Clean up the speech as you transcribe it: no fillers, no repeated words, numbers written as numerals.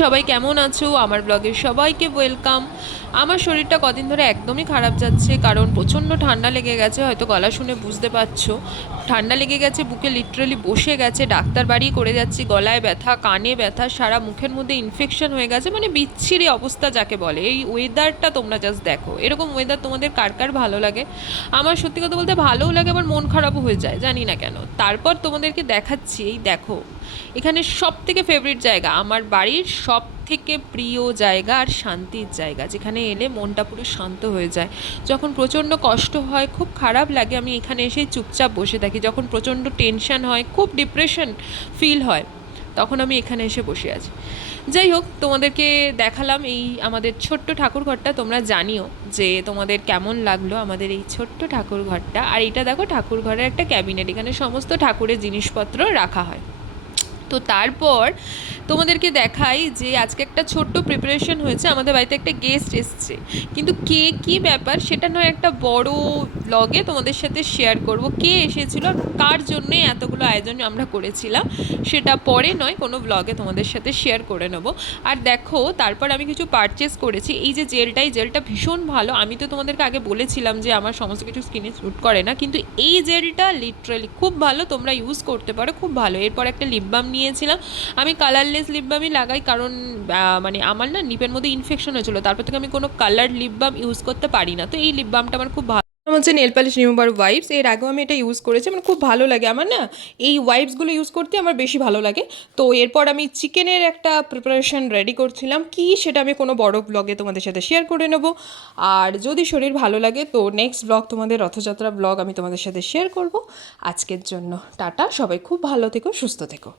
সবাই কেমন আছো? আমার ব্লগে সবাইকে ওয়েলকাম। আমার শরীরটা কদিন ধরে একদমই খারাপ যাচ্ছে, কারণ প্রচণ্ড ঠান্ডা লেগে গেছে। হয়তো গলা শুনে বুঝতে পারছো, ঠান্ডা লেগে গেছে, বুকে লিটারালি বসে গেছে। ডাক্তার বাড়ি করে যাচ্ছি, গলায় ব্যথা, কানে ব্যথা, সারা মুখের মধ্যে ইনফেকশন হয়ে গেছে, মানে বিচ্ছিরি অবস্থা যাকে বলে। এই ওয়েদারটা তোমরা জাস্ট দেখো, এরকম ওয়েদার তোমাদের কার কার ভালো লাগে? আমার সত্যি কথা বলতে ভালোও লাগে, আবার মন খারাপও হয়ে যায়, জানি না কেন। তারপর তোমাদেরকে দেখাচ্ছি, এই দেখো, এখানে সব থেকে ফেভারিট জায়গা, আমার বাড়ির সব থেকে প্রিয় জায়গা আর শান্তির জায়গা, যেখানে এলে মনটা পুরো শান্ত হয়ে যায়। যখন প্রচণ্ড কষ্ট হয়, খুব খারাপ লাগে, আমি এখানে এসে চুপচাপ বসে থাকি। যখন প্রচণ্ড টেনশন হয়, খুব ডিপ্রেশন ফিল হয়, তখন আমি এখানে এসে বসে আছি। যাই হোক, তোমাদেরকে দেখালাম এই আমাদের ছোট্ট ঠাকুরঘরটা। তোমরা জানিও যে তোমাদের কেমন লাগলো আমাদের এই ছোট্ট ঠাকুরঘরটা। আর এটা দেখো, ঠাকুরঘরের একটা ক্যাবিনেট, এখানে সমস্ত ঠাকুরের জিনিসপত্র রাখা হয়। তো তারপর তোমাদেরকে দেখাই যে আজকে একটা ছোট্ট প্রিপারেশন হয়েছে, আমাদের বাড়িতে একটা গেস্ট এসছে। কিন্তু কে কী ব্যাপার সেটা নয় একটা বড় ব্লগে তোমাদের সাথে শেয়ার করব, কে এসেছিলো আর কার জন্যে এতগুলো আয়োজন আমরা করেছিলাম, সেটা পরে নয় কোনো ব্লগে তোমাদের সাথে শেয়ার করে নেব। আর দেখো, তারপর আমি কিছু পারচেস করেছি। এই যে জেলটা, এই জেলটা ভীষণ ভালো। আমি তো তোমাদেরকে আগে বলেছিলাম যে আমার সমস্ত কিছু স্কিনে স্যুট করে না, কিন্তু এই জেলটা লিটারালি খুব ভালো, তোমরা ইউজ করতে পারো, খুব ভালো। এরপর একটা লিপ বাম নিয়েছিলাম। আমি কালারলেস লিপ বামই লাগাই, কারণ মানে আমার না লিপের মধ্যে ইনফেকশন হয়েছিল, তারপর থেকে আমি কোনো কালার লিপ বাম ইউজ করতে পারি না। তো এই লিপ বামটা আমার খুব ভালো হচ্ছে, নেল পালিশ রিমুভার ওয়াইপস। এর আগেও আমি এটা ইউজ করেছি, আমার খুব ভালো লাগে। আমার না এই ওয়াইপসগুলো ইউজ করতে আমার বেশি ভালো লাগে। তো এরপর আমি চিকেনের একটা প্রিপারেশন রেডি করছিলাম, কি সেটা আমি কোনো বড় ব্লগে তোমাদের সাথে শেয়ার করে নেব। আর যদি শরীর ভালো লাগে তো নেক্সট ব্লগ, তোমাদের রথযাত্রা ব্লগ আমি তোমাদের সাথে শেয়ার করব। আজকের জন্য টাটা, সবাই খুব ভালো থেকো, সুস্থ থেকো।